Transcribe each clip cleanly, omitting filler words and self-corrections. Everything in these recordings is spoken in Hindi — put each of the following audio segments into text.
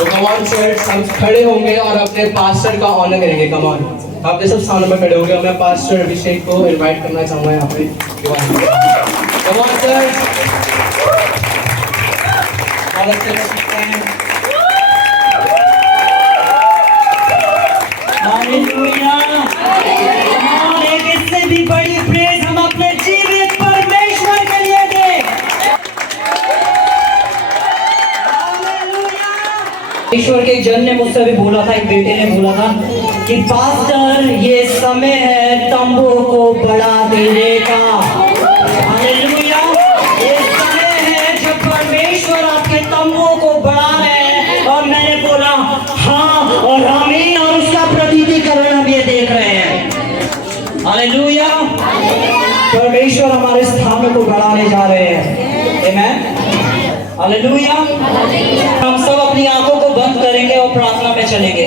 तो कमान सर हम खड़े होंगे और अपने पास्टर का ऑनर करेंगे। कमान आप सब सामने में खड़े होंगे। मैं पास्टर अभिषेक को इनवाइट करना चाहूँगा यहाँ पे। कमान सर बहुत अच्छे से सीखते हैं। हालेलुया। एक इससे भी बड़ी प्रेज हम अपने जीवित परमेश्वर के लिए दें। ईश्वर के एक जन ने मुझसे भी बोला था, एक बेटे ने बोला था कि पास्टर ये समय है तंबू को बढ़ा देने का। हालेलुया। ये समय है जब परमेश्वर आपके तंबू को बढ़ा रहे हैं। और मैंने बोला हाँ और आमीन, और उसका प्रतीकीकरण हम ये देख रहे हैं। हालेलुया। परमेश्वर हमारे स्थान को बढ़ाने जा रहे हैं। आमीन। हालेलुया। हम सब अपनी आंखों को बंद करेंगे और प्रार्थना में चलेंगे।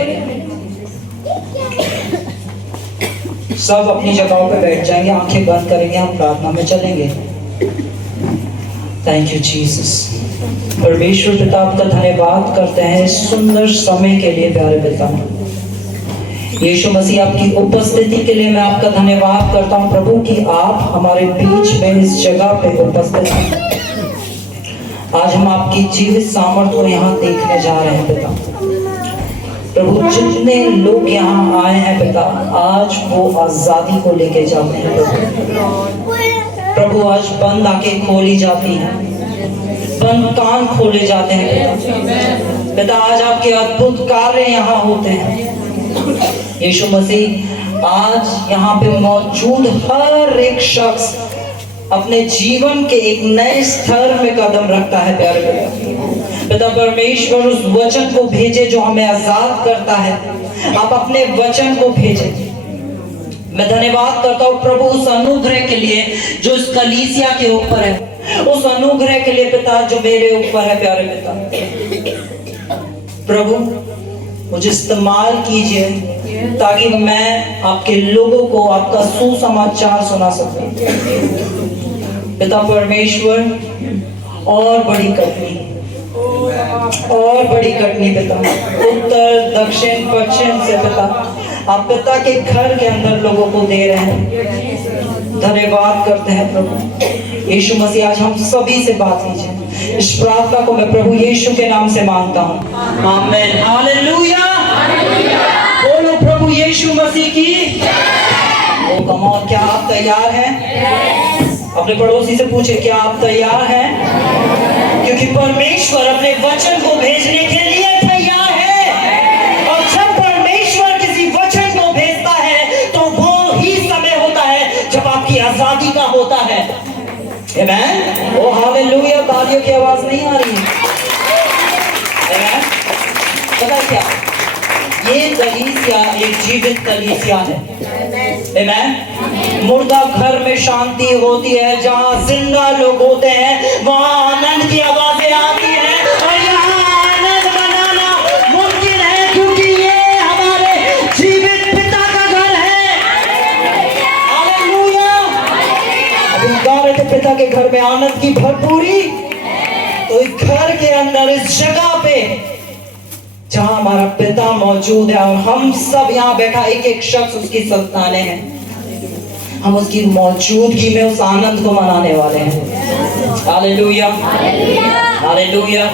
सब अपनी जगहों पर बैठ जाएंगे, आंखें बंद करेंगे, हम प्रार्थना में चलेंगे। Thank you Jesus. परमेश्वर पिता आपका धन्यवाद करते हैं इस सुंदर समय के लिए। प्यारे पिता यीशु मसीह आपकी उपस्थिति के लिए मैं आपका धन्यवाद करता हूं प्रभु कि आप हमारे बीच में इस जगह पे उपस्थित हैं। आज हम आपकी जीवित सामर्थ्य को यहाँ देखने जा रहे हैं पिता। प्रभु जितने लोग यहाँ आए हैं पिता, आज वो आजादी को लेके जाते हैं प्रभु। आज बंद आंखें खोली जाती हैं, बंद कान खोले जाते हैं पिता। आज आपके अद्भुत कार्य यहाँ होते हैं यीशु मसीह। आज यहाँ पे मौजूद हर एक शख्स अपने जीवन के एक नए स्तर में कदम रखता है। प्यारे पिता परमेश्वर उस वचन को भेजे जो हमें आजाद करता है। आप अपने वचन को भेजे। मैं धन्यवाद करता हूँ प्रभु उस अनुग्रह के लिए जो इस कलीसिया के ऊपर है, उस अनुग्रह के लिए पिता जो मेरे ऊपर है। प्यारे पिता प्रभु मुझे इस्तेमाल कीजिए ताकि मैं आपके लोगों को आपका सुसमाचार सुना सकूं। पिता परमेश्वर और बड़ी कटनी पिता, उत्तर दक्षिण पश्चिम से पिता आप पिता के घर के अंदर लोगों को दे रहे हैं। धन्यवाद करते हैं प्रभु यीशु मसीह। आज हम सभी से बात कीजिए। इस प्रार्थना को मैं प्रभु यीशु के नाम से मांगता हूँ, आमीन। हालेलुया। बोलो प्रभु यीशु मसीह की। ओ कम ऑन, क्या आप तैयार हैं? अपने पड़ोसी से पूछे क्या आप तैयार हैं? क्योंकि परमेश्वर अपने वचन को भेजने के लिए तैयार है। और जब परमेश्वर किसी वचन को भेजता है तो वो ही समय होता है जब आपकी आजादी का होता है। आमीन। ओ हालेलुया। तालियों की आवाज नहीं आ रही है। आमीन। पता है क्या, ये कलीसिया एक जीवित कलीसिया है। आमीन। मुर्दा घर में शांति होती है, जहाँ जिंदा लोग होते हैं वहाँ आनंद की आवाजें आती हैं। और यहाँ आनंद मनाना मुमकिन है क्योंकि ये हमारे जीवित पिता का घर है। हालेलुया। अभी गा रहे थे पिता के घर में आनंद की भरपूरी। तो इस घर के अंदर, इस जगह पे जहां हमारा पिता मौजूद है और हम सब यहाँ बैठा एक एक शख्स उसकी संतानें हैं, हम उसकी मौजूदगी में उस आनंद को मनाने वाले हैं। हालेलुया। हालेलुया।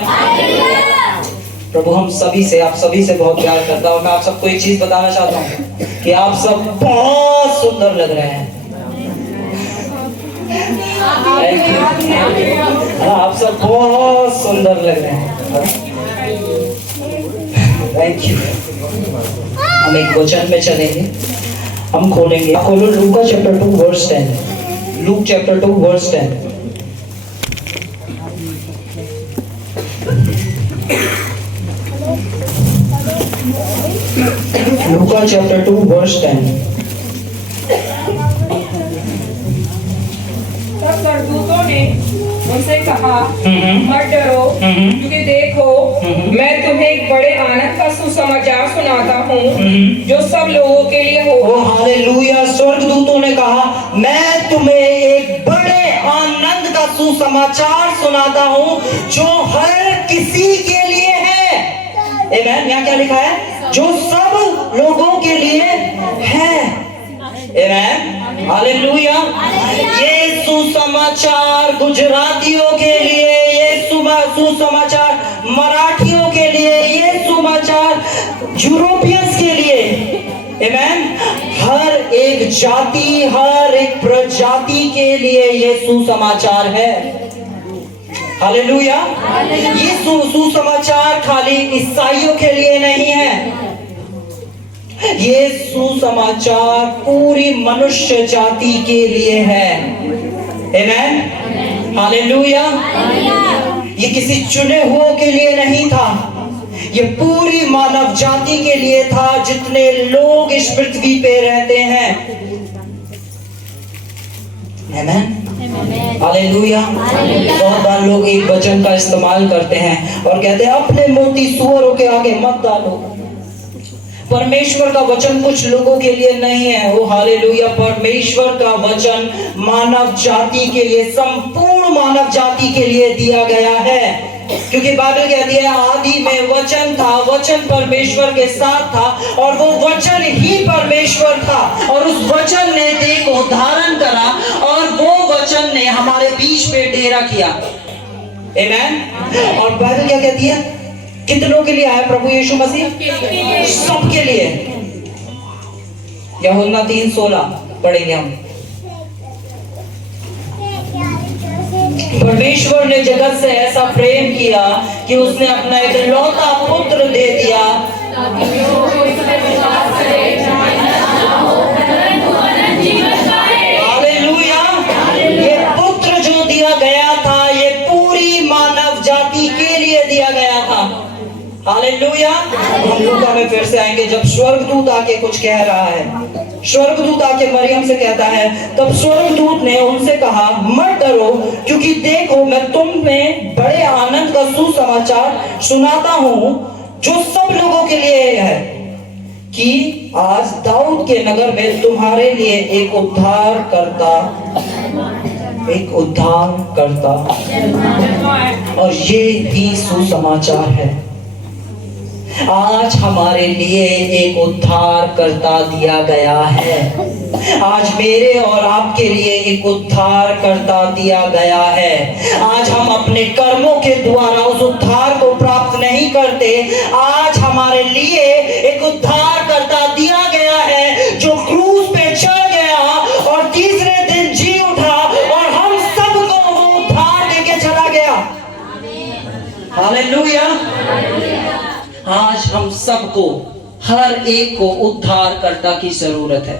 प्रभु हम सभी से, आप सभी से बहुत प्यार करता हूँ। मैं आप सबको एक चीज बताना चाहता हूँ कि आप सब बहुत सुंदर लग रहे हैं। आप सब बहुत सुंदर लग रहे हैं। Thank you. हम एक वचन में चलेंगे, हम खोलेंगे। खोलो लूका chapter 2 verse 10। Luke chapter 2 verse 10। लूका चैप्टर 2 वर्स 10। तब स्वर्गदूतों ने उनसे कहा, मत डरो, क्योंकि देखो मैं तुम्हें एक बड़े आनंद का सुसमाचार सुनाता हूँ जो सब लोगों के लिए हो। हालेलुया। स्वर्गदूतों ने कहा मैं तुम्हें एक बड़े आनंद का सुसमाचार सुनाता हूँ जो हर किसी के लिए है। आमेन। यहाँ क्या लिखा है? जो सब लोगों के लिए है। आमेन, हालेलुया। ये सुसमाचार गुजरातियों के लिए, ये सुसमाचार मराठियों के लिए, ये सुसमाचार यूरोपियंस के लिए। आमेन। हर एक जाति, हर एक प्रजाति के लिए ये सुसमाचार है। हालेलुया। ये सुसमाचार खाली ईसाइयों के लिए नहीं है, ये सुसमाचार पूरी मनुष्य जाति के लिए है। आमेन, हालेलुया। ये किसी चुने हुओं के लिए नहीं था, ये पूरी मानव जाति के लिए था, जितने लोग इस पृथ्वी पे रहते हैं। आमेन, हालेलुया। बहुत बार लोग एक वचन का इस्तेमाल करते हैं और कहते हैं अपने मोती सुअरों के आगे मत डालो। परमेश्वर का वचन कुछ लोगों के लिए नहीं है, वो हालेलुया। परमेश्वर का वचन मानव जाति के लिए, संपूर्ण मानव जाति के लिए दिया गया है, क्योंकि बाइबल कहती है आदि में वचन था, वचन परमेश्वर के साथ था और वो वचन ही परमेश्वर था, और उस वचन ने देह को धारण करा और वो वचन ने हमारे बीच में डेरा किया। आमेन। और बाइबल क्या कहती है? कितनों के लिए आया प्रभु यीशु मसीह? सबके लिए। यूहन्ना 3:16 पढ़ेंगे हम। परमेश्वर ने जगत से ऐसा प्रेम किया कि उसने अपना इकलौता पुत्र दे दिया। हालेलुया। ये पुत्र जो दिया गया था, ये पूरी मानव जाति के लिए दिया गया था। हालेलुया। हम लूका में फिर से आएंगे, जब स्वर्गदूत आके कुछ कह रहा है। स्वर्गदूत आके मरियम से कहता है, तब स्वर्गदूत ने उनसे कहा मत डरो, क्योंकि देखो मैं तुम में बड़े आनंद का सुसमाचार सुनाता हूँ, जो सब लोगों के लिए है, कि आज दाऊद के नगर में तुम्हारे लिए एक उद्धार करता, और ये भी सुसमाचार है। आज हमारे लिए एक उद्धार करता दिया गया है। आज मेरे और आपके लिए एक उद्धार करता दिया गया है। आज हम अपने कर्मों के द्वारा उस उद्धार को प्राप्त नहीं करते। आज हमारे लिए एक उद्धार करता दिया गया है, जो क्रूस पे चढ़ गया और तीसरे दिन जी उठा और हम सबको वो उद्धार देके चला गया। हालेलुया। आज हम सबको, हर एक को उद्धारकर्ता की जरूरत है।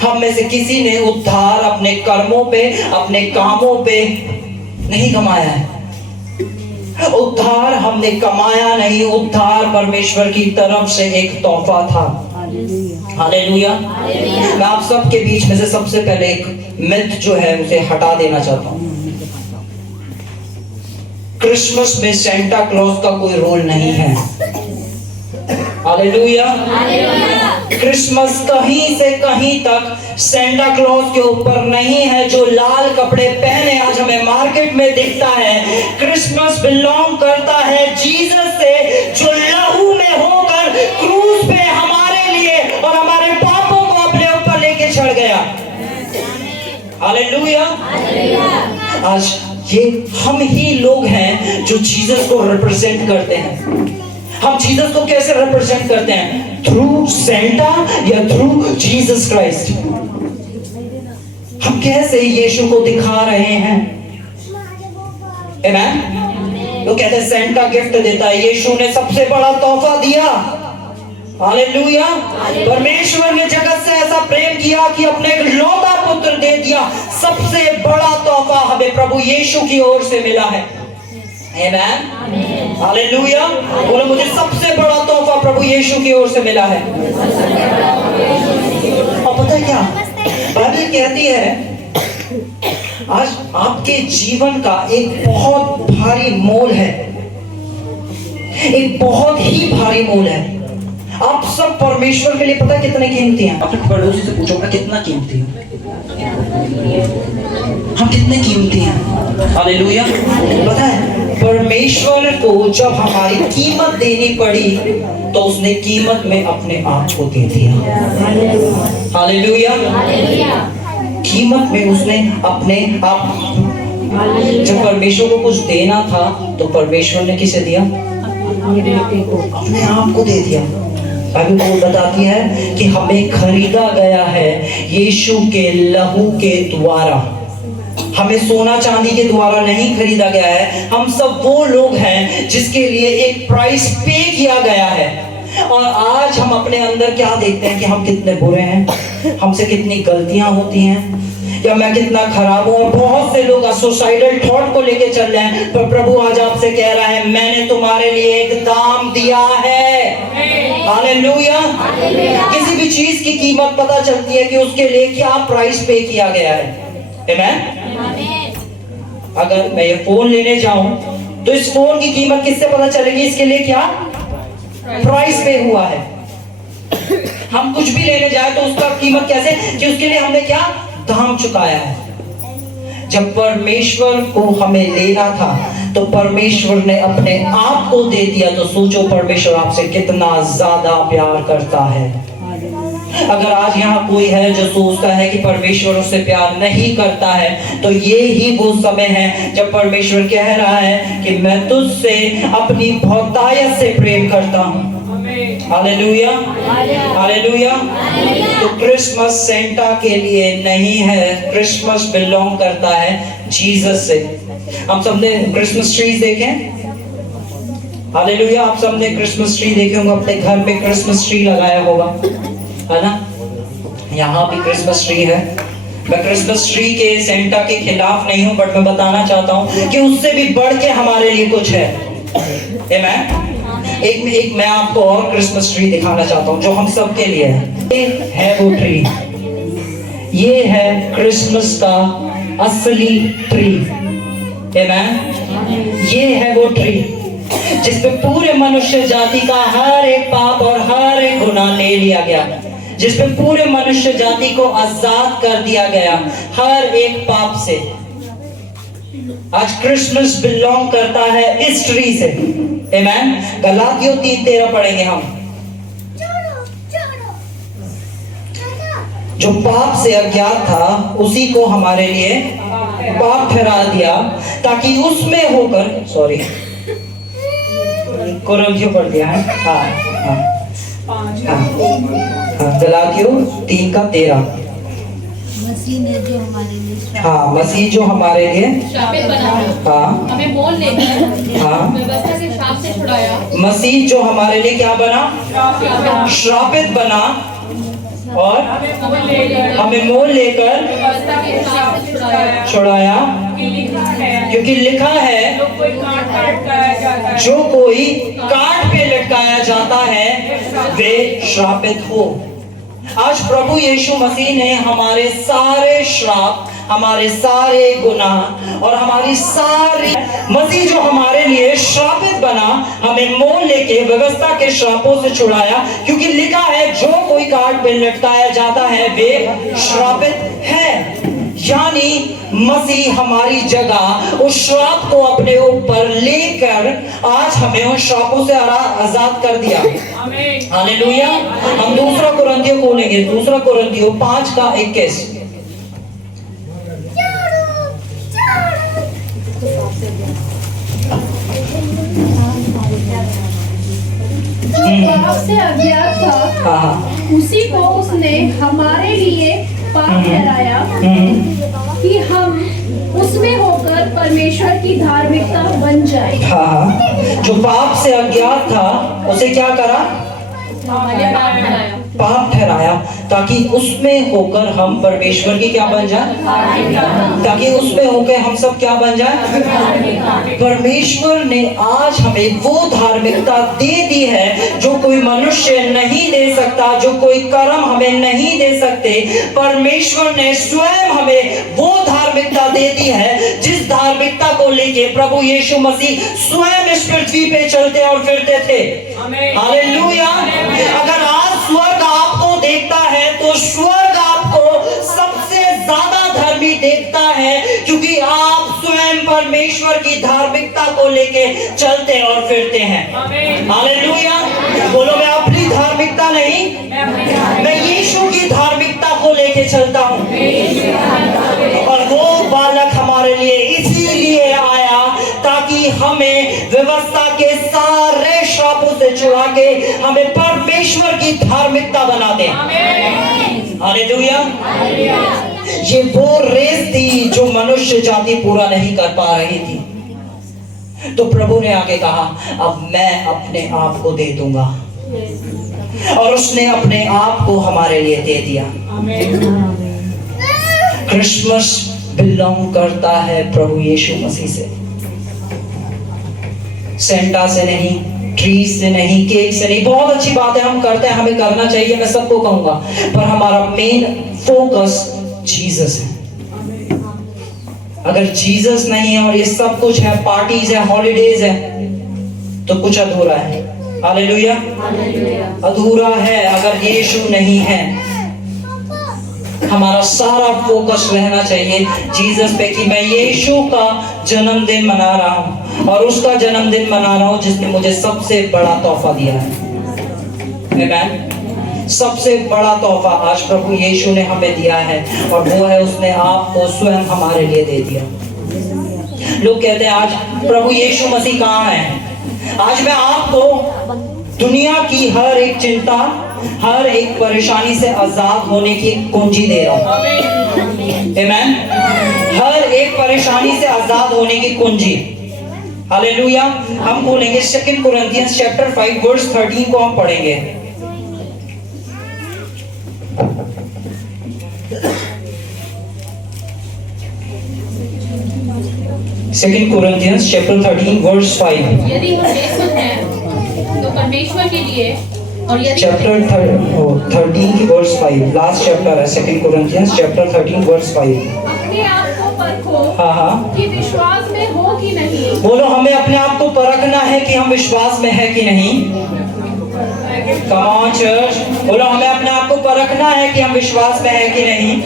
हम में से किसी ने उद्धार अपने कर्मों पे, अपने कामों पे नहीं कमाया है। उद्धार हमने कमाया नहीं, उद्धार परमेश्वर की तरफ से एक तोहफा था। हालेलुया। मैं आप सबके बीच में से सबसे पहले एक मिथ जो है उसे हटा देना चाहता हूँ। क्रिसमस में सेंटा क्लॉज का कोई रोल नहीं है। हालेलुया। क्रिसमस कहीं से कहीं तक सेंटा क्लॉज के ऊपर नहीं है, जो लाल कपड़े पहने आज हमें मार्केट में दिखता है। क्रिसमस बिलोंग करता है जीसस से, जो लहू में होकर क्रूस पे हमारे लिए और हमारे पापों को अपने ऊपर लेके चढ़ गया। हालेलुया। आज ये हम ही लोग हैं जो जीसस को रिप्रेजेंट करते हैं। हम जीसस को कैसे रिप्रेजेंट करते हैं? थ्रू सेंटा या थ्रू जीसस क्राइस्ट। हम कैसे यीशु को दिखा रहे हैं? आमेन। तो कहते हैं सेंटा गिफ्ट देता है, यीशु ने सबसे बड़ा तोहफा दिया। हालेलुया। परमेश्वर ने जगत से ऐसा प्रेम किया कि अपने इकलौता पुत्र दे दिया। सबसे बड़ा तोहफा हमें प्रभु यीशु की ओर से मिला है। आमेन, हालेलुया। बोलो, मुझे सबसे बड़ा तोहफा प्रभु यीशु की ओर से मिला है। और पता है क्या बाइबल कहती है, आज आपके जीवन का एक बहुत भारी मोल है, एक बहुत ही भारी मोल है। आप सब परमेश्वर के लिए पता कितने कीमती हैं? अपने पड़ोसी से पूछो ना, कितना कीमती है? हम कितने कीमती हैं? हालेलुया। पता है परमेश्वर को जब हमारी कीमत देनी पड़ी तो उसने कीमत में अपने आप को दे दिया। हालेलुया। कीमत में उसने अपने आप, जब परमेश्वर को कुछ देना था तो परमेश्वर ने किसे दिया? अपने आप को दे दिया। बाइबल बताती है कि हमें खरीदा गया है यीशु के लहू के द्वारा। हमें सोना चांदी के द्वारा नहीं खरीदा गया है। हम सब वो लोग हैं जिसके लिए एक प्राइस पे किया गया है। और आज हम अपने अंदर क्या देखते हैं कि हम कितने बुरे हैं, हमसे कितनी गलतियां होती हैं, या मैं कितना खराब हूं। और बहुत से लोग सुसाइडल थॉट को लेके चल रहे हैं, पर प्रभु आज आपसे कह रहा है मैंने तुम्हारे लिए एक दाम दिया है। हालेलुया। किसी भी चीज की कीमत पता चलती है कि उसके लिए क्या प्राइस पे किया गया है। आमेन। अगर मैं ये फोन लेने जाऊं तो इस फोन की कीमत किससे पता चलेगी? इसके लिए क्या प्राइस पे हुआ है। हम कुछ भी लेने जाए तो उसका कीमत कैसे, कि उसके लिए हमने क्या दाम चुकाया है। जब परमेश्वर को हमें लेना था तो परमेश्वर ने अपने आप को दे दिया। तो सोचो परमेश्वर आपसे कितना ज्यादा प्यार करता है। अगर आज यहाँ कोई है जो सोचता है कि परमेश्वर उससे प्यार नहीं करता है, तो ये ही वो समय है जब परमेश्वर कह रहा है कि मैं तुझसे अपनी बहुतायत से प्रेम करता हूँ। हालेलुया। हालेलुया। तो क्रिसमस सेंटा के लिए नहीं है, क्रिसमस बिलोंग करता है जीसस से। हम सबने क्रिसमस ट्रीज देखे? हालेलुया। आप सबने क्रिसमस ट्री देखे होंगे, अपने घर पे क्रिसमस ट्री लगाया होगा, है ना? यहाँ भी क्रिसमस ट्री है। मैं क्रिसमस ट्री के सेंटा के खिलाफ नहीं हूँ, बट मैं बताना चाहता हूँ कि उससे भी बढ़ के हमारे लिए कुछ है। एक मैं आपको और क्रिसमस ट्री दिखाना चाहता हूँ जो हम सब के लिए है। ये है वो ट्री, ये है क्रिसमस का असली ट्री। ये है वो ट्री जिसपे पूरे मनुष्य जाति का हर एक पाप और हर एक गुनाह ले लिया गया, जिसपे पूरे मनुष्य जाति को आजाद कर दिया गया हर एक पाप से। आज क्रिसमस बिलोंग करता है इस ट्री से। आमेन। गलातियों 3:13 पढ़ेंगे हम। जो पाप से अज्ञात था उसी को हमारे लिए पाप ठहरा दिया, ताकि उसमें होकर, सॉरी कोरिन्थियों पढ़ दिया है। गलातियों 3:13। मसीह ने जो हमारे लिए मसीह जो हमारे लिए श्रापित बना, हमें मोल लेकर व्यवस्था के श्राप से छुड़ाया। मसीह जो हमारे लिए क्या बना? श्रापित बना और हमें मोल लेकर व्यवस्था के श्राप से छुड़ाया। क्योंकि लिखा है जो कोई काट पे लटकाया जाता है वे श्रापित हो। आज प्रभु यीशु मसीह ने हमारे सारे श्राप, हमारे सारे गुनाह और हमारी सारी, मसीह जो हमारे लिए श्रापित बना, हमें मोल लेके व्यवस्था के श्रापों से छुड़ाया। क्योंकि लिखा है जो कोई काट पे लटकाया जाता है वे श्रापित है। यानी मसीह हमारी जगह उस श्राप को अपने ऊपर लेकर आज हमें उन श्रापों से आजाद कर दिया। हालेलुया। हम दूसरा कुरिन्थियों खोलेंगे, दूसरा कुरिन्थियों 5:21। पाप से अज्ञात था उसी को उसने हमारे लिए पाप ठहराया कि हम उसमें होकर परमेश्वर की धार्मिकता बन जाए। जो पाप से अज्ञात था उसे क्या करा? पाप ठहराया, ताकि उसमें होकर हम परमेश्वर की क्या बन जाए? ताकि उसमें होकर हम सब क्या बन जाए? परमेश्वर ने आज हमें वो धार्मिकता दे दी है जो कोई मनुष्य नहीं दे सकता, जो कोई कर्म हमें नहीं दे सकते। परमेश्वर ने स्वयं हमें वो धार्मिकता दे दी है जिस धार्मिकता को लेके प्रभु यीशु मसीह स्वयं इस पृथ्वी पे चलते और फिरते थे। हालेलुया। अगर आज स्वर्ग आपको देखता है तो स्वर्ग आपको सबसे ज्यादा धर्मी देखता है, क्योंकि आप स्वयं परमेश्वर परमेश्वर की धार्मिकता को लेके चलते और फिरते हैं। हालेलुया। बोलो, मैं अपनी धार्मिकता नहीं, मैं यीशु की धार्मिकता को लेके चलता हूँ। और वो बालक हमारे लिए इसीलिए आया ताकि हमें व्यवस्था के सारे श्रापों से छुड़ा के हमें परमेश्वर की धार्मिकता बना दे। हालेलुया। ये वो रेस थी जो मनुष्य जाति पूरा नहीं कर पा रही थी। तो प्रभु ने आके कहा, अब मैं अपने आप को दे दूंगा। और उसने अपने आप को हमारे लिए दे दिया। क्रिसमस बिलोंग करता है प्रभु यीशु मसीह से, सेंटा से नहीं, ट्री से नहीं, केक से नहीं। बहुत अच्छी बात है, हम करते हैं, हमें करना चाहिए, मैं सबको कहूंगा, पर हमारा मेन फोकस जीसस है। अगर जीसस नहीं है और ये सब कुछ है, पार्टीज है, हॉलीडेज है, तो कुछ अधूरा है। हालेलुया। अधूरा है अगर यीशु नहीं है। हमारा सारा फोकस रहना चाहिए जीसस पे कि मैं यीशु का जन्मदिन मना रहा हूं और उसका जन्मदिन मना रहा हूं जिसने मुझे सबसे बड़ा तोहफा दिया है। आमीन। सबसे बड़ा तोहफा आज प्रभु यीशु ने हमें दिया है और वो है उसने आपको स्वयं हमारे लिए दे दिया। लोग कहते हैं आज प्रभु यीशु मसीह कहाँ है? आज मैं आपको दुनिया की हर एक चिंता, हर एक परेशानी से आजाद होने की एक कुंजी दे रहा हूं। आमीन। हर एक परेशानी से आजाद होने की कुंजी। हालेलुया। हम बोलेंगे 2 कोरिन्थियंस चैप्टर 5 वर्स 13 को हम पढ़ेंगे। Second Corinthians chapter 13 verse 5। यदि हम यीशु हैं तो परमेश्वर के लिए, और यदि चैप्टर 13 की वर्स 5, लास्ट चैप्टर है 2 कोरिन्थियंस चैप्टर 13 वर्स 5। अपने आप को परखो हाँ कि विश्वास में हो कि नहीं। बोलो, हमें अपने आप को परखना है कि हम विश्वास में है कि नहीं। कम ऑन चर्च, बोलो हमें अपने आप को परखना है कि हम विश्वास में है कि नहीं।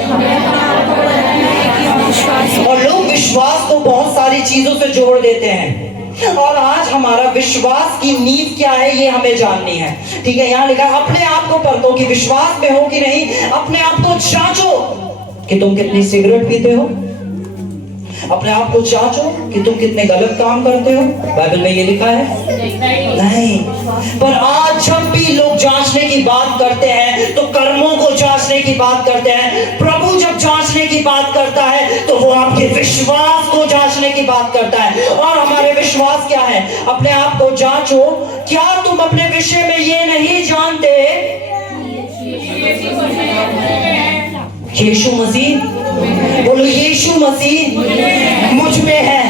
और लोग विश्वास को बहुत सारी चीजों से जोड़ देते हैं और आज हमारा विश्वास की नींव क्या है ये हमें जाननी है। ठीक है, यहाँ लिखा है अपने आप को परखो कि विश्वास में हो कि नहीं। अपने आप को जांचो कि तुम कितनी सिगरेट पीते हो। अपने आप को जांचो कि तुम कितने गलत काम करते हो। बाइबल में ये लिखा है? नहीं। पर आज जब भी लोग जांचने की बात करते हैं तो कर्मों को जांचने की बात करते हैं। प्रभु जब जांचने की बात करता है तो वो आपके विश्वास को जांचने की बात करता है। और हमारे विश्वास क्या है? अपने आप को जांचो, क्या तुम अपने विषय में ये नहीं जानते यीशु मसीह, बोलो यीशु मसीह मुझ में है।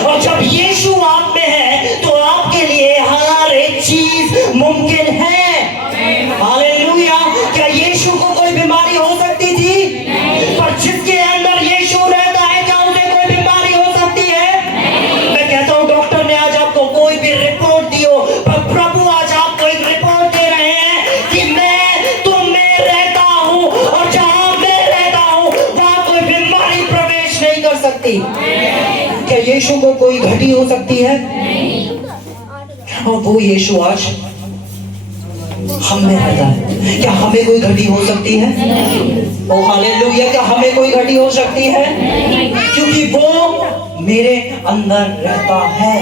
और जब यीशु आप में है तो आपके लिए हर एक चीज मुमकिन है। हालेलुया। क्या यीशु को कोई बीमारी हो सकती थी? पर जिसके अंदर यीशु रहता है क्या उसे कोई बीमारी हो सकती है? मैं कहता हूँ डॉक्टर ने आज आपको कोई भी रिपोर्ट दी हो, पर प्रभु आज आपको एक रिपोर्ट दे रहे हैं कि मैं तुम में रहता हूँ और जहां मैं रहता हूँ वहां कोई बीमारी प्रवेश नहीं कर सकती। क्या यीशु को कोई घटी हो सकती है? और वो यीशु आज हम में रहता है। क्या हमें कोई घटी हो सकती है? ओ हालेलुया। क्या हमें कोई घटी हो सकती है? क्योंकि वो मेरे अंदर रहता है।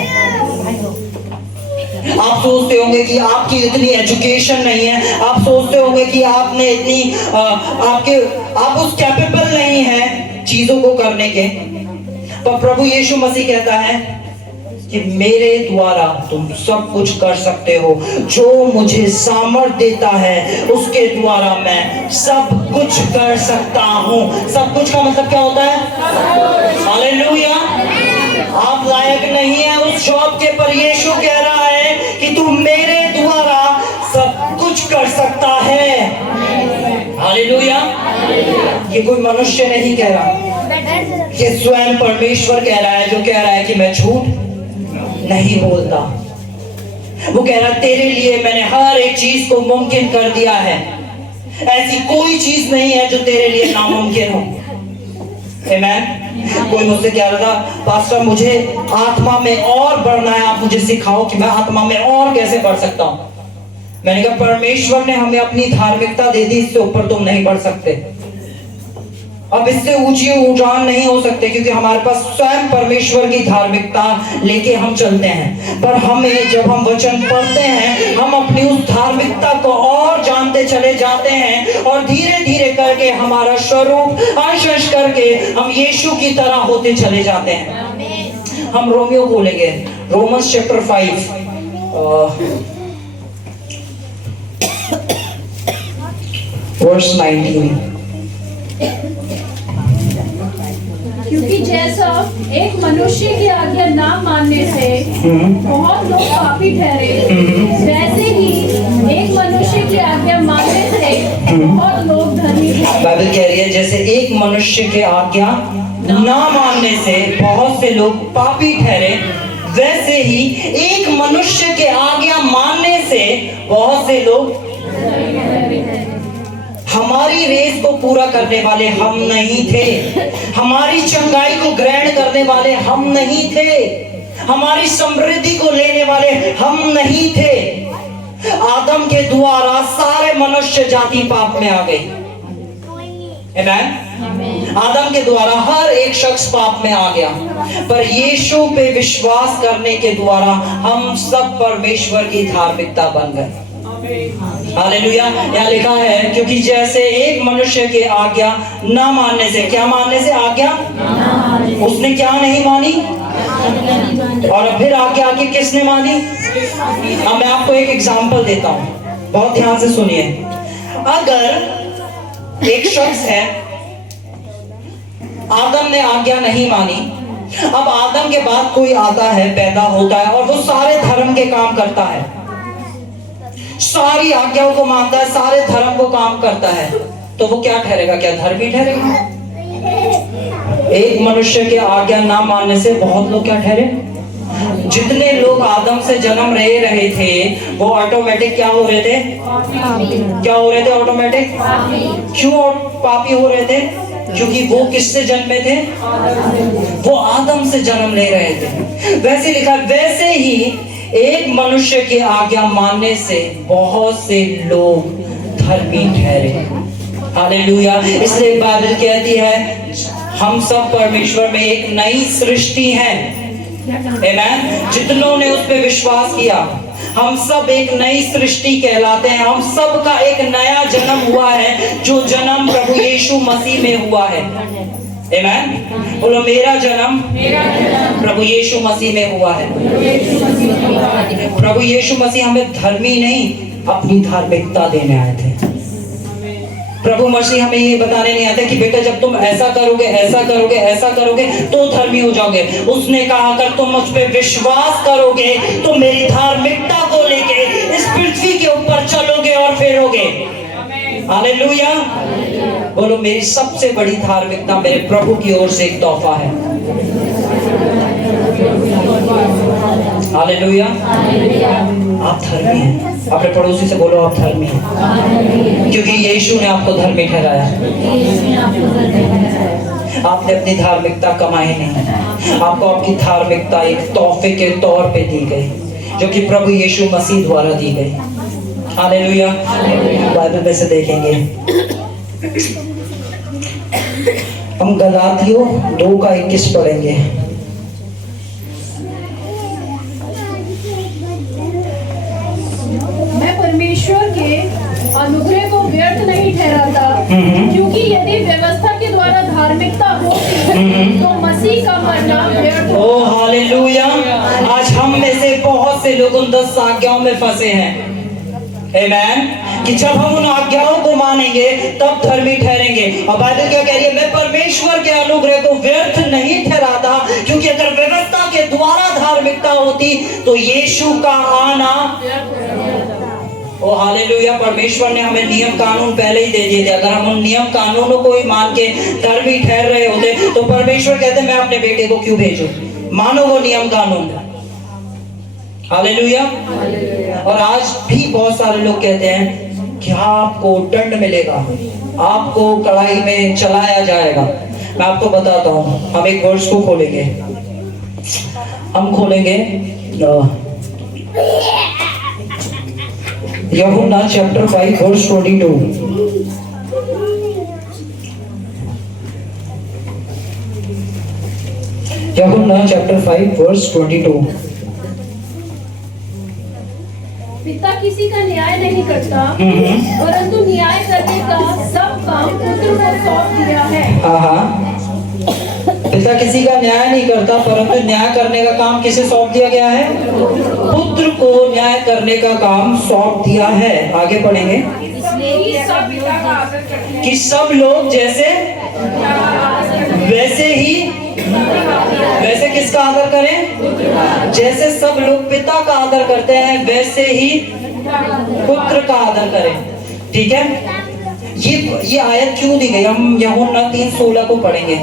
आप सोचते होंगे कि आपकी इतनी एजुकेशन नहीं है, आप सोचते होंगे कि आपने इतनी आप उस कैपेबल नहीं है चीजों को करने के। पर प्रभु यीशु मसीह कहता है कि मेरे द्वारा तुम सब कुछ कर सकते हो। जो मुझे सामर्थ देता है उसके द्वारा मैं सब कुछ कर सकता हूँ। सब कुछ का मतलब क्या होता है? हालेलुया। आप लायक नहीं है उस जॉब के, पर यीशु कह रहा है कि तू मेरे द्वारा सब कुछ कर सकता है। हालेलुया। ये कोई मनुष्य नहीं कह रहा, ये स्वयं परमेश्वर कह रहा है, जो कह रहा है कि मैं झूठ नहीं बोलता। वो कह रहा है तेरे लिए मैंने हर एक चीज को मुमकिन कर दिया है। ऐसी कोई चीज नहीं है जो तेरे लिए नामुमकिन हो। आमेन। कोई मुझसे कह रहा था पास्टर मुझे आत्मा में और बढ़ना है, आप मुझे सिखाओ कि मैं आत्मा में और कैसे बढ़ सकता हूं। मैंने कहा परमेश्वर ने हमें अपनी धार्मिकता दे दी, इससे ऊपर तुम नहीं बढ़ सकते। अब इससे ऊंची उड़ान नहीं हो सकते, क्योंकि हमारे पास स्वयं परमेश्वर की धार्मिकता लेके हम चलते हैं। पर हमें जब हम वचन पढ़ते हैं, हम अपनी उस धार्मिकता को और जानते चले जाते हैं, और धीरे धीरे करके हमारा स्वरूप अंश करके हम यीशु की तरह होते चले जाते हैं। हम रोमियो खोलेंगे, रोमन्स चैप्टर 5 वर्स 19। क्योंकि जैसा एक मनुष्य की आज्ञा ना मानने से बहुत लोग पापी ठहरे, वैसे ही एक मनुष्य की आज्ञा मानने से बहुत लोग धर्मी ठहरे। बाइबल कह रही है जैसे एक मनुष्य की आज्ञा ना मानने से बहुत से लोग पापी ठहरे, वैसे ही एक मनुष्य के आज्ञा मानने से बहुत से लोग। हमारी रेस को पूरा करने वाले हम नहीं थे, हमारी चंगाई को ग्रहण करने वाले हम नहीं थे, हमारी समृद्धि को लेने वाले हम नहीं थे। आदम के द्वारा सारे मनुष्य जाति पाप में आ गई। आमेन। आदम के द्वारा हर एक शख्स पाप में आ गया, पर यीशु पे विश्वास करने के द्वारा हम सब परमेश्वर की धार्मिकता बन गए। हालेलुया। यहाँ लिखा है क्योंकि जैसे एक मनुष्य की आज्ञा ना मानने से, क्या मानने से? आज्ञा उसने क्या नहीं मानी, और फिर आज्ञा आके किसने मानी? अब मैं आपको एक एग्जांपल देता हूँ, बहुत ध्यान से सुनिए। अगर एक शख्स है, आदम ने आज्ञा नहीं मानी, अब आदम के बाद कोई आता है, पैदा होता है, और वो सारे धर्म के काम करता है, सारी आज्ञाओं को मानता है, सारे धर्म को काम करता है, तो वो क्या ठहरेगा? क्या धर्मी ठहरेगा? एक मनुष्य की आज्ञा ना मानने से बहुत लोग क्या ठहरे? जितने लोग आदम से जन्म ले रहे थे वो ऑटोमेटिक क्या हो रहे थे? क्या हो रहे थे? ऑटोमेटिक। क्यों पापी हो रहे थे? क्योंकि वो किससे जन्मे थे? वो आदम से जन्म ले रहे थे। वैसे लिखा, वैसे ही एक मनुष्य की आज्ञा मानने से बहुत से लोग धर्मी ठहरे। हालेलुया। इसलिए बाइबल कहती है हम सब परमेश्वर में एक नई सृष्टि हैं। आमेन। जितनों ने उस पर विश्वास किया, हम सब एक नई सृष्टि कहलाते हैं। हम सब का एक नया जन्म हुआ है, जो जन्म प्रभु यीशु मसीह में हुआ है। आमेन। बोलो मेरा जन्म प्रभु यीशु मसीह में हुआ है। प्रभु यीशु मसीह हमें धर्मी नहीं, अपनी धार्मिकता देने आए थे। प्रभु मसीह हमें ये बताने नहीं आते कि बेटा जब तुम ऐसा करोगे, ऐसा करोगे, ऐसा करोगे तो धर्मी हो जाओगे। उसने कहा अगर तुम मुझ पे विश्वास करोगे तो मेरी धार्मिकता को लेके इस पृथ्वी के ऊपर चलोगे और फेरोगे। हालेलुया। बोलो मेरी सबसे बड़ी धार्मिकता मेरे प्रभु की ओर से एक तोहफा है। हालेलुया। आप धर्मी हैं। अपने पड़ोसी से बोलो आप धर्मी हैं, क्योंकि यीशु ने आपको धर्मी ठहराया। आपने अपनी धार्मिकता कमाई नहीं, आपको आपकी धार्मिकता एक तोहफे के तौर पे दी गई, जो कि प्रभु यीशु मसीह द्वारा दी गई। हालेलुया। बाइबल में से देखेंगे हम गलातियों 2:21 पढ़ेंगे। मैं परमेश्वर के अनुग्रह को व्यर्थ नहीं ठहराता, क्योंकि यदि व्यवस्था के द्वारा धार्मिकता होती तो मसीह का मरना व्यर्थ होता। ओ हालेलुया। आज हम में से बहुत से लोग उन 10 आज्ञाओं में फंसे हैं। आमेन। कि जब हम उन आज्ञाओं को मानेंगे तब धर्मी ठहरेंगे। और बाइबल क्या कह रही है? मैं परमेश्वर के अनुग्रह को व्यर्थ नहीं ठहराता, क्योंकि अगर व्यवस्था के द्वारा धार्मिकता होती तो यीशु का आना। ओ हालेलुया। परमेश्वर ने हमें नियम कानून पहले ही दे दिए थे। अगर हम उन नियम कानूनों को ही मान के धर्मी ठहर रहे होते तो परमेश्वर कहते मैं अपने बेटे को क्यों भेजूं? मानो वो नियम कानून। हालेलुया। और आज भी बहुत सारे लोग कहते हैं कि आपको दंड मिलेगा, आपको कड़ाई में चलाया जाएगा, मैं आपको बताता हूँ, हम एक वर्स को खोलेंगे, हम खोलेंगे यूहन्ना चैप्टर 5 वर्स 22। यूहन्ना चैप्टर 5 वर्स 22। पिता किसी का न्याय नहीं करता, परंतु न्याय करने का सब काम पुत्र को सौंप दिया है। पिता किसी का न्याय नहीं करता, परंतु न्याय करने का काम किसे सौंप दिया गया है? पुत्र को न्याय करने का काम सौंप दिया है। आगे पढ़ेंगे। इसलिए सब पिता का आदर करते हैं कि सब लोग जैसे वैसे ही वैसे किसका आदर करें? जैसे सब लोग पिता का आदर करते हैं वैसे ही पुत्र का आदर करें। ठीक है, ये आयत क्यों दी गई? हम यूहन्ना 3:16 को पढ़ेंगे,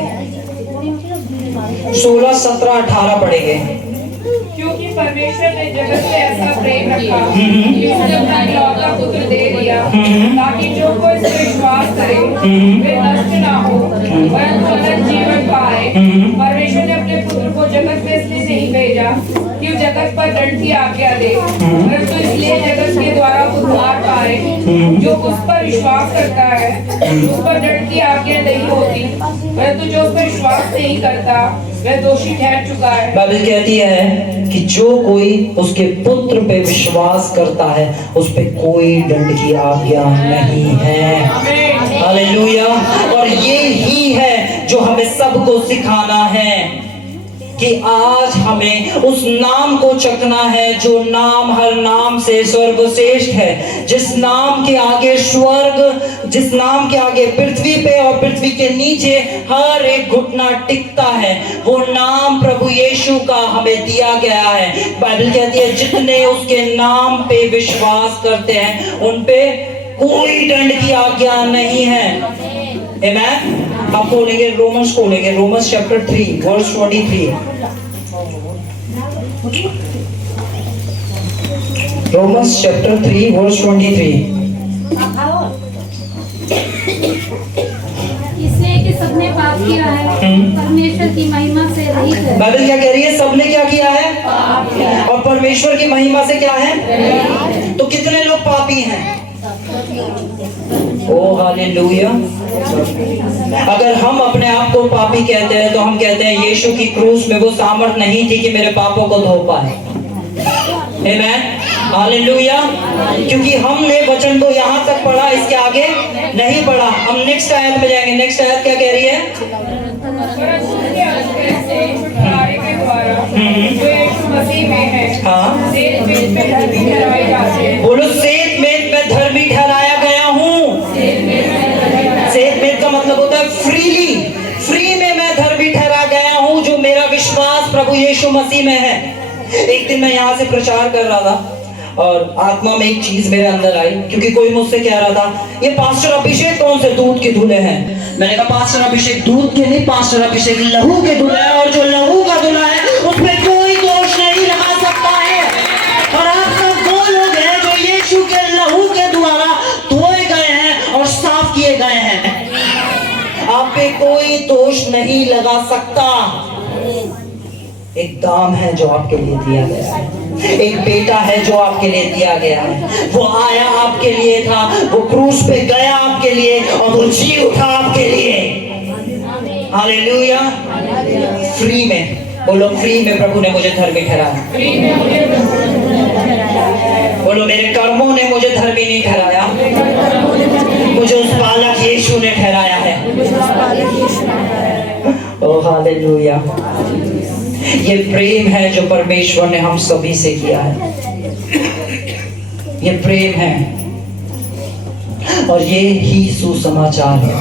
16, 17, 18 पढ़ेंगे। क्योंकि परमेश्वर ने जगत से ऐसा प्रेम रखा कि उसने अपना इकलौता पुत्र दे दिया, ताकि जो कोई इस पर विश्वास करे वे नष्ट ना हो परंतु अनंत जीवन पाए। परमेश्वर ने अपने पुत्र को जगत में इसलिए नहीं भेजा कि वो जगत पर दंड की आज्ञा दे, परंतु इसलिए जगत के द्वारा उद्धार पाए। जो उस पर विश्वास करता है उस पर दंड की आज्ञा नहीं होती, परंतु जो उस पर विश्वास नहीं करता वह दोषी ठहर चुका है। बाइबल कहती है कि जो कोई उसके पुत्र पे विश्वास करता है उस पे कोई दंड की आज्ञा नहीं है। हालेलुया। और ये ही है जो हमें सबको सिखाना है कि आज हमें उस नाम को चखना है जो नाम हर नाम से सर्वश्रेष्ठ है, जिस नाम के आगे स्वर्ग, जिस नाम के आगे पृथ्वी पे और पृथ्वी के नीचे हर एक घुटना टिकता है, वो नाम प्रभु यीशु का हमें दिया गया है। बाइबल कहती है जितने उसके नाम पे विश्वास करते हैं उन पे कोई दंड की आज्ञा नहीं है। आमेन। आप खोलेंगे रोमन्स, खोलेंगे Romans chapter 3 verse 23। Romans chapter 3 verse 23। इसलिए कि सबने पाप किया है, परमेश्वर की महिमा से रहित है। बाइबल क्या कह रही है? सबने क्या किया है? और परमेश्वर की महिमा से क्या है? तो कितने लोग पापी हैं? ओ हालेलुया। अगर हम अपने आप को पापी कहते हैं तो हम कहते हैं यीशु की क्रूस में वो सामर्थ नहीं थी कि मेरे पापों को धो पाए। आमेन। हालेलुया। क्योंकि हमने वचन को यहाँ तक पढ़ा, इसके आगे नहीं पढ़ा। हम नेक्स्ट आयत में जाएंगे। नेक्स्ट आयत क्या कह रही है? हाँ, बोलो सेत में मैं धर्मी ठहराया गया हूँ। सेत में का मतलब होता है फ्रीली, फ्री में मैं धर्मी ठहरा गया हूँ जो मेरा विश्वास प्रभु यीशु मसीह में है। एक दिन मैं यहाँ से प्रचार कर रहा था और आत्मा में एक चीज मेरे अंदर आई, क्योंकि कोई मुझसे कह रहा था ये पास्टर अभिषेक कौन से दूध के धुले हैं। मैंने कहा पास्टर अभिषेक दूध के नहीं, पास्टर अभिषेक लहू के धुले हैं, और जो लहू का धुला है उसमें कोई दोष नहीं लगा सकता है। और आप सब वो लोग हैं जो यीशु के लहू के द्वारा धोए गए हैं और साफ किए गए हैं। आप पे कोई दोष नहीं लगा सकता। एक दाम है जो आपके लिए दिया गया है, एक बेटा है जो आपके लिए दिया गया है। वो आया आपके लिए था, वो क्रूस पे गया आपके लिए और वो जी उठा आपके लिए। हालेलुया। फ्री में, बोलो फ्री में प्रभु ने मुझे धर्मी ठहराया। बोलो मेरे कर्मों ने मुझे धर्मी नहीं ठहराया, मुझे उस बालक यीशु ने ठहराया है। ओ हालेलुया। ये प्रेम है जो परमेश्वर ने हम सभी से किया है। ये प्रेम है और ये ही सुसमाचार है।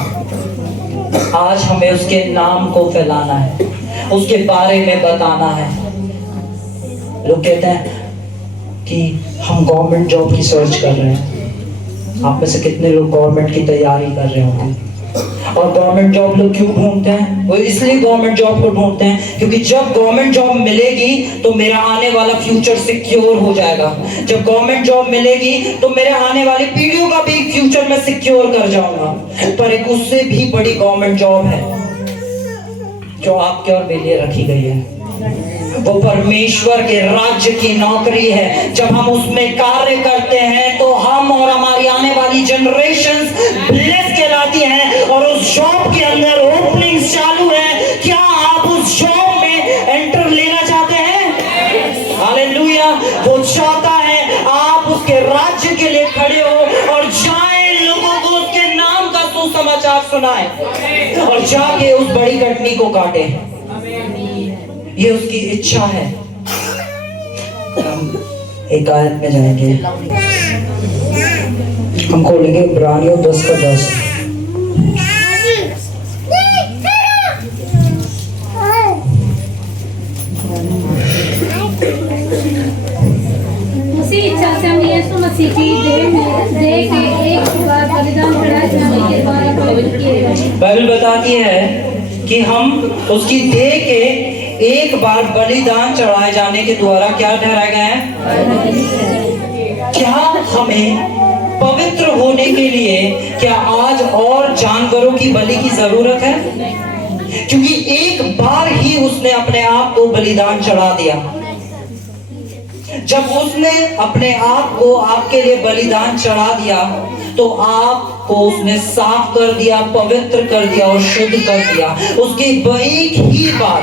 आज हमें उसके नाम को फैलाना है, उसके बारे में बताना है। लोग कहते हैं कि हम गवर्नमेंट जॉब की सर्च कर रहे हैं। आप में से कितने लोग गवर्नमेंट की तैयारी कर रहे होंगे? और गवर्नमेंट जॉब लोग क्यों ढूंढते हैं? वो इसलिए गवर्नमेंट जॉब को ढूंढते हैं क्योंकि जब गवर्नमेंट जॉब मिलेगी तो मेरा आने वाला फ्यूचर सिक्योर हो जाएगा। जब गवर्नमेंट जॉब मिलेगी तो मेरे आने वाली पीढ़ियों का भी फ्यूचर मैं सिक्योर कर जाऊंगा। पर एक उससे भी बड़ी गवर्नमेंट जॉब है जो आपके और मेरे लिए रखी गई है। वो परमेश्वर के राज्य की नौकरी है। जब हम उसमें कार्य करते हैं तो हम और हमारी आने वाली जनरेशंस ब्लेस कहलाती हैं। और उस जॉब के अंदर ओपनिंग्स चालू है। क्या आप उस जॉब में एंटर लेना चाहते हैं? हालेलुया। वो चाहता है आप उसके राज्य के लिए खड़े हो और जाए लोगों को उसके नाम का सुसमाचार सुनाए और जाके उस बड़ी कटनी को काटे। ये उसकी इच्छा है। हम एक आयत में जाएंगे, हम खोलेंगे इब्रानियों 10 का 10। उसी इच्छा से हम यीशु मसीह की देह के एक बार बलिदान चढ़ाए जाने के द्वारा पवित्र किए गए। बाइबल बताती है कि हम उसकी देह के एक बार बलिदान चढ़ाए जाने के द्वारा क्या ठहराए गए हैं? क्या हमें पवित्र होने के लिए क्या आज और जानवरों की बलि की जरूरत है? क्योंकि एक बार ही उसने अपने आप को बलिदान चढ़ा दिया। जब उसने अपने आप को आपके लिए बलिदान चढ़ा दिया तो आपको उसने साफ कर दिया, पवित्र कर दिया और शुद्ध कर दिया। उसकी एक ही बार,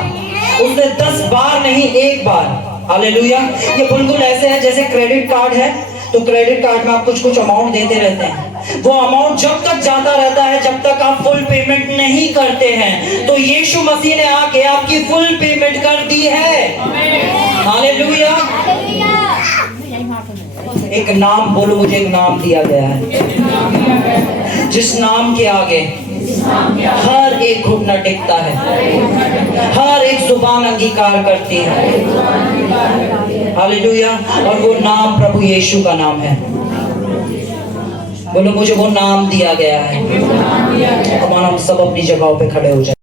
उसने 10 बार नहीं, एक बार। हालेलुया। ये बिल्कुल ऐसे है जैसे क्रेडिट कार्ड है, तो क्रेडिट कार्ड में आप कुछ कुछ अमाउंट देते रहते हैं। वो अमाउंट जब तक जाता रहता है जब तक आप फुल पेमेंट नहीं करते हैं। तो यीशु मसीह ने आके आपकी फुल पेमेंट कर दी है। हालेलुया। एक नाम बोलो, मुझे एक नाम दिया गया है जिस नाम के आगे हर एक घुटना टेकता है, हर एक जुबान अंगीकार करती है। हालेलुया। और वो नाम प्रभु यीशु का नाम है। बोलो, मुझे वो नाम दिया गया है। हमारा हम सब अपनी जगहों पे खड़े हो जाए।